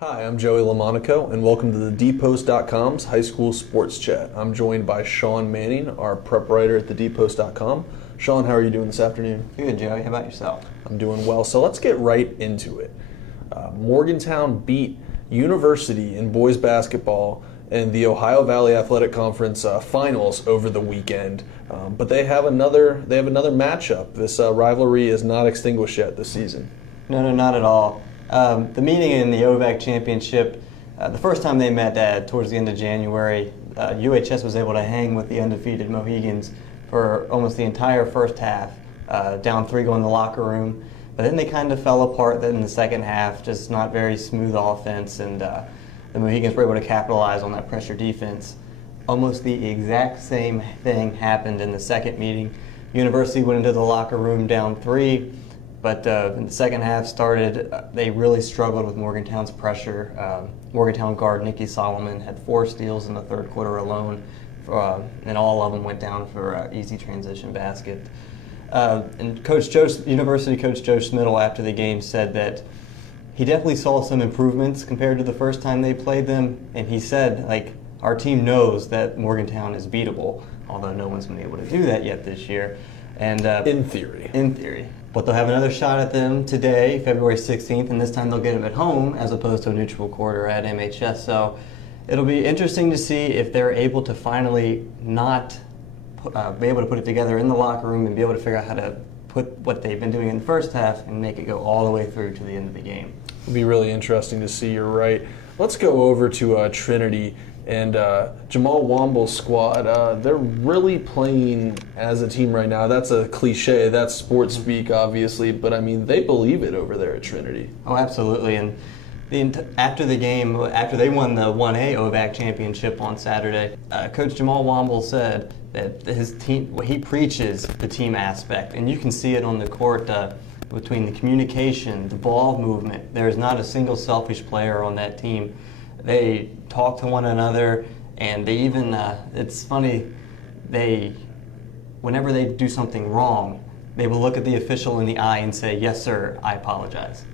Hi, I'm Joey LaMonaco, and welcome to the DPost.com's High School Sports Chat. I'm joined by Sean Manning, our prep writer at the DPost.com. Sean, how are you doing this afternoon? Good, Joey. How about yourself? I'm doing well, so let's get right into it. Morgantown beat University in boys basketball in the Ohio Valley Athletic Conference finals over the weekend, but they have another matchup. This rivalry is not extinguished yet this season. No, not at all. The meeting in the OVAC championship, the first time they met towards the end of January, UHS was able to hang with the undefeated Mohegans for almost the entire first half, down 3 going in the locker room. But then they kind of fell apart then in the second half, just not very smooth offense, and the Mohegans were able to capitalize on that pressure defense. Almost the exact same thing happened in the second meeting. University went into the locker room down 3. But in the second half started, they really struggled with Morgantown's pressure. Morgantown guard Nikki Solomon had 4 steals in the third quarter alone, and all of them went down for easy transition basket. And University coach Joe Schmidl after the game said that he definitely saw some improvements compared to the first time they played them, and he said, our team knows that Morgantown is beatable, although no one's been able to do that yet this year. And in theory. But they'll have another shot at them today, February 16th, and this time they'll get them at home as opposed to a neutral quarter at MHS. So it'll be interesting to see if they're able to finally not be able to put it together in the locker room and be able to figure out how to put what they've been doing in the first half and make it go all the way through to the end of the game. It'll be really interesting to see, you're right. Let's go over to Trinity and Jamal Womble's squad. They're really playing as a team right now. That's a cliche. That's sports speak, obviously. But, I mean, they believe it over there at Trinity. Oh, absolutely. And after the game, after they won the 1A OVAC championship on Saturday, Coach Jamal Womble said that his team, he preaches the team aspect. And you can see it on the court between the communication, the ball movement. There's not a single selfish player on that team. They talk to one another, and they even, it's funny, whenever they do something wrong, they will look at the official in the eye and say, "Yes, sir, I apologize."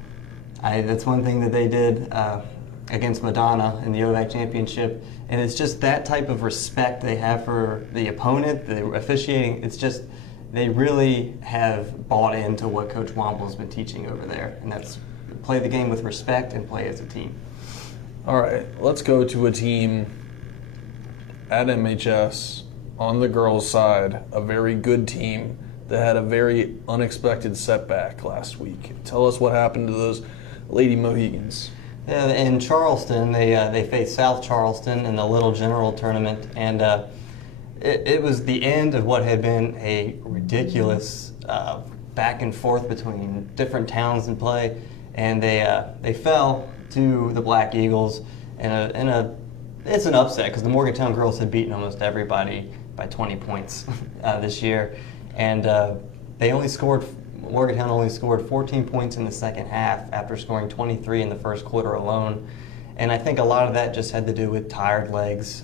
That's one thing that they did against Madonna in the OVAC championship, and it's just that type of respect they have for the opponent, the officiating. It's just, they really have bought into what Coach Womble's been teaching over there, and that's play the game with respect and play as a team. All right, let's go to a team at MHS on the girls' side, a very good team that had a very unexpected setback last week. Tell us what happened to those Lady Mohegans. Yeah, in Charleston, they faced South Charleston in the Little General tournament, and it was the end of what had been a ridiculous back and forth between different towns in play, and they fell to the Black Eagles, it's an upset because the Morgantown girls had beaten almost everybody by 20 points this year, and Morgantown only scored 14 points in the second half after scoring 23 in the first quarter alone, and I think a lot of that just had to do with tired legs.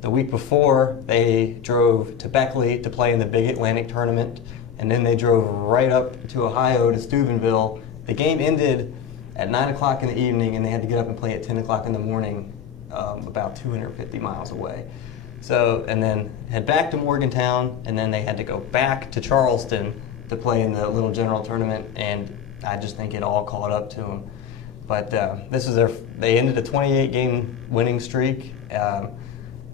The week before, they drove to Beckley to play in the Big Atlantic tournament, and then they drove right up to Ohio to Steubenville. The game ended at 9 o'clock in the evening, and they had to get up and play at 10 o'clock in the morning, about 250 miles away. So, and then head back to Morgantown, and then they had to go back to Charleston to play in the Little General tournament, and I just think it all caught up to them. But they ended a 28-game winning streak.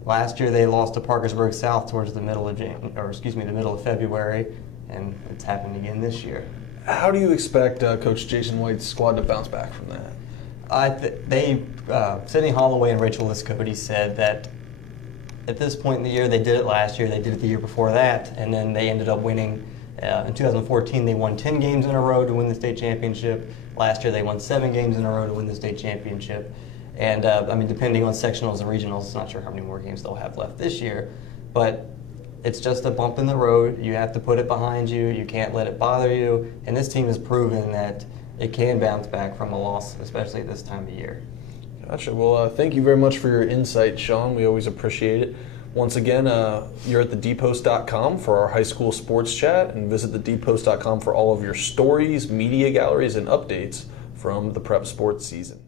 Last year they lost to Parkersburg South towards the middle of February, and it's happened again this year. How do you expect Coach Jason White's squad to bounce back from that? Sydney Holloway and Rachel Liscote said that at this point in the year, they did it last year, they did it the year before that, and then they ended up winning. In 2014, they won 10 games in a row to win the state championship. Last year, they won 7 games in a row to win the state championship. And depending on sectionals and regionals, I'm not sure how many more games they'll have left this year, but it's just a bump in the road. You have to put it behind you. You can't let it bother you. And this team has proven that it can bounce back from a loss, especially at this time of year. Gotcha. Well, thank you very much for your insight, Sean. We always appreciate it. Once again, you're at thedpost.com for our high school sports chat, and visit thedpost.com for all of your stories, media galleries, and updates from the prep sports season.